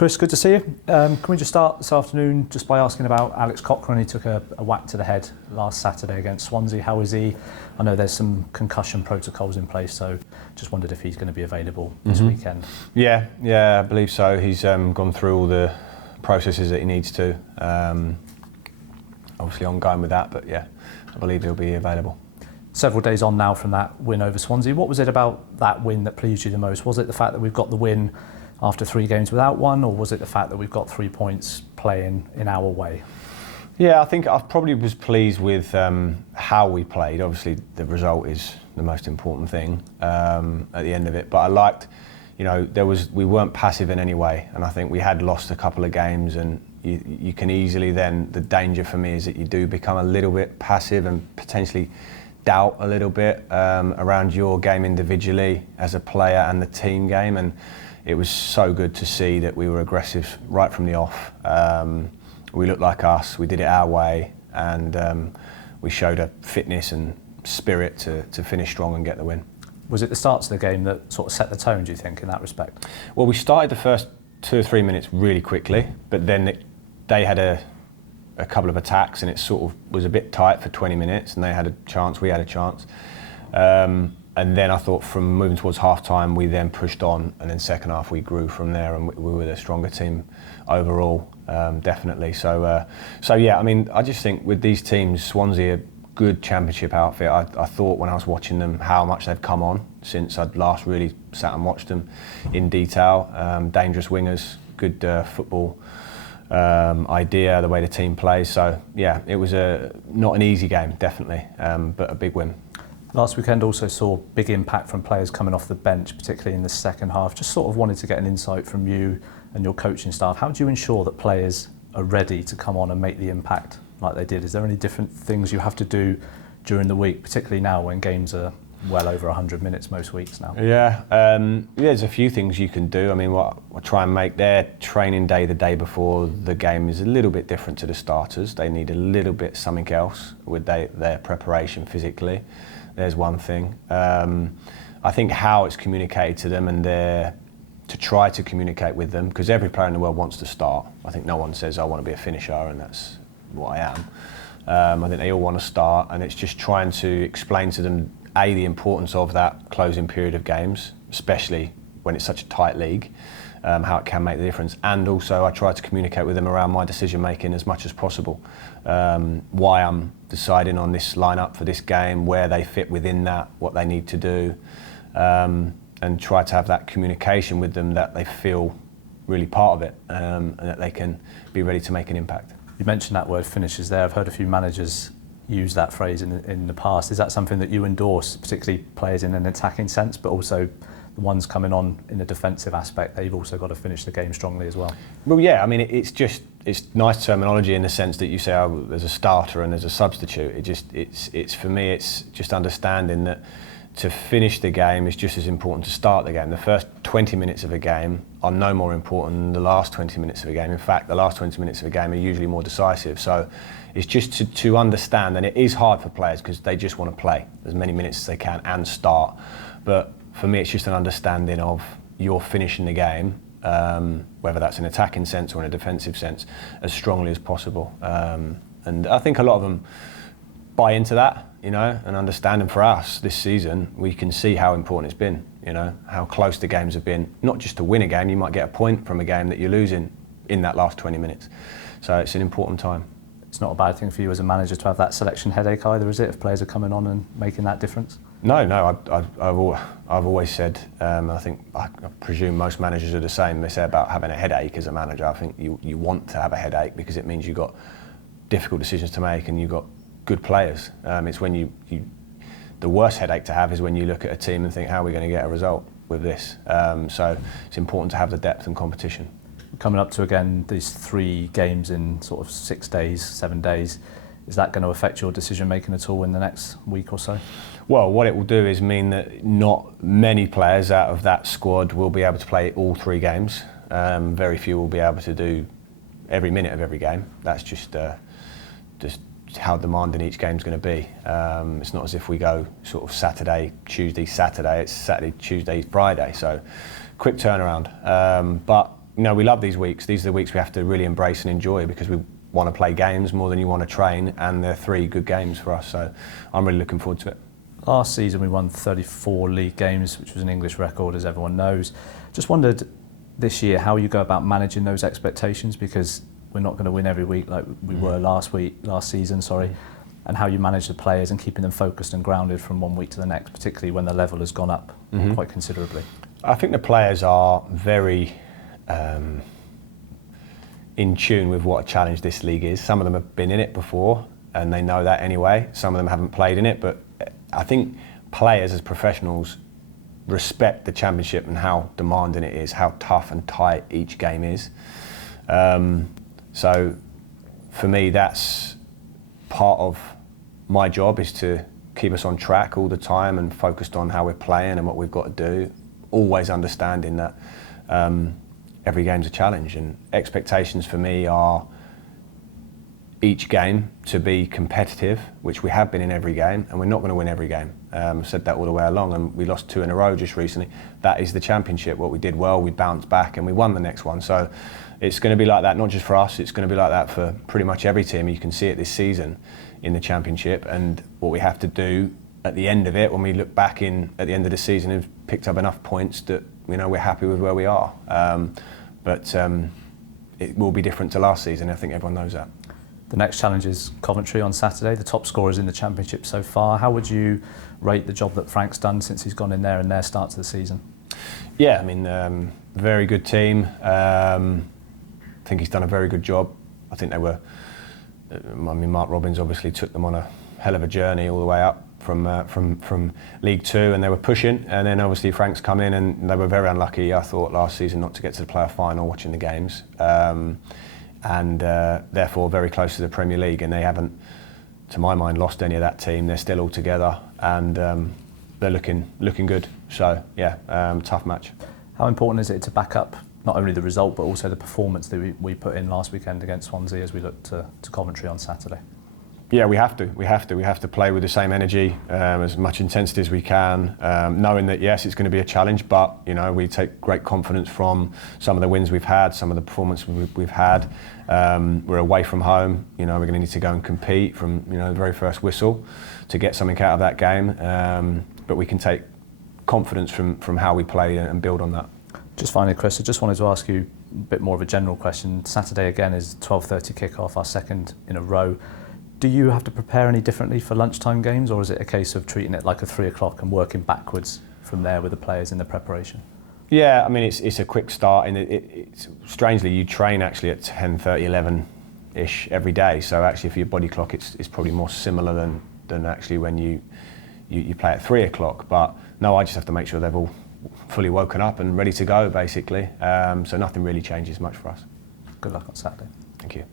Chris, good to see you. Can we just start this afternoon just by asking about Alex Cochran? He took a whack to the head last Saturday against Swansea. How is he? I know there's some concussion protocols in place, so just wondered if he's going to be available this weekend. Yeah, I believe so. He's gone through all the processes that he needs to. Obviously ongoing with that, but yeah, I believe he'll be available. Several days on now from that win over Swansea. What was it about that win that pleased you the most? Was it the fact that we've got the win after 3 games without one, or was it the fact that we've got 3 points playing in our way? Yeah, I think I probably was pleased with how we played. Obviously, the result is the most important thing at the end of it. But I liked, we weren't passive in any way, and I think we had lost a couple of games, and you can easily then, the danger for me is that you do become a little bit passive and potentially doubt a little bit around your game individually as a player and the team game. And it was so good to see that we were aggressive right from the off. We looked like us, we did it our way, and we showed a fitness and spirit to finish strong and get the win. Was it the starts of the game that sort of set the tone, do you think, in that respect? Well, we started the first 2 or 3 minutes really quickly, but then they had a couple of attacks and it sort of was a bit tight for 20 minutes, and they had a chance, we had a chance. And then I thought from moving towards half-time, we then pushed on, and then second half we grew from there, and we were the stronger team overall, definitely. So yeah, I mean, I just think with these teams, Swansea, a good championship outfit. I thought when I was watching them how much they've come on since I'd last really sat and watched them in detail. Dangerous wingers, good football idea, the way the team plays. So yeah, it was not an easy game, definitely, but a big win. Last weekend also saw big impact from players coming off the bench, particularly in the second half. Just sort of wanted to get an insight from you and your coaching staff. How do you ensure that players are ready to come on and make the impact like they did? Is there any different things you have to do during the week, particularly now when games are well over 100 minutes most weeks now? Yeah, there's a few things you can do. I mean, what I try and make their training day the day before the game is a little bit different to the starters. They need a little bit something else with their preparation physically. There's one thing. I think how it's communicated to them and to try to communicate with them, because every player in the world wants to start. I think no one says, I want to be a finisher, and that's what I am. I think they all want to start, and it's just trying to explain to them, A, the importance of that closing period of games, especially when it's such a tight league, how it can make the difference. And also I try to communicate with them around my decision making as much as possible. Why I'm deciding on this lineup for this game, where they fit within that, what they need to do, and try to have that communication with them that they feel really part of it, and that they can be ready to make an impact. You mentioned that word finishes there. I've heard a few managers use that phrase in the past. Is that something that you endorse, particularly players in an attacking sense, but also the ones coming on in a defensive aspect, they've also got to finish the game strongly as well? Well, yeah, I mean, it's nice terminology in the sense that you say, oh, there's a starter and there's a substitute. It's for me, it's just understanding that to finish the game is just as important to start the game. The first 20 minutes of a game are no more important than the last 20 minutes of a game. In fact, the last 20 minutes of a game are usually more decisive. So it's just to understand, and it is hard for players because they just want to play as many minutes as they can and start. But for me, it's just an understanding of you're finishing the game, whether that's in an attacking sense or in a defensive sense, as strongly as possible. And I think a lot of them buy into that, and understand. And for us this season, we can see how important it's been, how close the games have been. Not just to win a game, you might get a point from a game that you're losing in that last 20 minutes. So it's an important time. It's not a bad thing for you as a manager to have that selection headache either, is it, if players are coming on and making that difference? No, I've always said, I presume most managers are the same. They say about having a headache as a manager. I think you want to have a headache because it means you've got difficult decisions to make and you've got good players. It's when the worst headache to have is when you look at a team and think, how are we going to get a result with this? So it's important to have the depth and competition. Coming up to, again, these 3 games in sort of 6 days, 7 days, is that going to affect your decision making at all in the next week or so? Well, what it will do is mean that not many players out of that squad will be able to play all 3 games. Very few will be able to do every minute of every game. That's just how demanding each game's going to be. It's not as if we go sort of Saturday, Tuesday, Saturday. It's Saturday, Tuesday, Friday. So quick turnaround. But we love these weeks. These are the weeks we have to really embrace and enjoy because we want to play games more than you want to train, and they're 3 good games for us. So I'm really looking forward to it. Last season we won 34 league games, which was an English record, as everyone knows. Just wondered this year how you go about managing those expectations, because we're not going to win every week like we were last season, and how you manage the players and keeping them focused and grounded from one week to the next, particularly when the level has gone up quite considerably. I think the players are very in tune with what a challenge this league is. Some of them have been in it before and they know that anyway. Some of them haven't played in it, but I think players as professionals respect the championship and how demanding it is, how tough and tight each game is. So for me, that's part of my job, is to keep us on track all the time and focused on how we're playing and what we've got to do, always understanding that every game's a challenge, and expectations for me are each game to be competitive, which we have been in every game, and we're not going to win every game. I've said that all the way along, and we lost 2 in a row just recently. That is the championship. What we did well, we bounced back and we won the next one. So it's going to be like that, not just for us, it's going to be like that for pretty much every team. You can see it this season in the championship, and what we have to do at the end of it, when we look back at the end of the season, is picked up enough points that we're happy with where we are. But it will be different to last season. I think everyone knows that. The next challenge is Coventry on Saturday, the top scorers in the championship so far. How would you rate the job that Frank's done since he's gone in there and their start to the season? Yeah, I mean, very good team. I think he's done a very good job. I think Mark Robbins obviously took them on a hell of a journey all the way up from League Two, and they were pushing, and then obviously Frank's come in and they were very unlucky, I thought, last season not to get to the player final watching the games, and therefore very close to the Premier League, and they haven't, to my mind, lost any of that team. They're still all together, and they're looking good. So yeah, tough match. How important is it to back up not only the result but also the performance that we put in last weekend against Swansea as we look to Coventry on Saturday? Yeah, we have to play with the same energy, as much intensity as we can, knowing that yes, it's going to be a challenge, but we take great confidence from some of the wins we've had, some of the performance we've had. We're away from home, we're going to need to go and compete from the very first whistle to get something out of that game, but we can take confidence from how we play and build on that. Just finally, Chris, I just wanted to ask you a bit more of a general question. Saturday again is 12:30 kickoff, our second in a row. Do you have to prepare any differently for lunchtime games, or is it a case of treating it like a 3 o'clock and working backwards from there with the players in the preparation? Yeah, I mean, it's a quick start, and it's strangely, you train actually at 10:30, 11-ish every day, so actually for your body clock it's probably more similar than actually when you play at 3 o'clock. But no, I just have to make sure they've all fully woken up and ready to go, basically. So nothing really changes much for us. Good luck on Saturday. Thank you.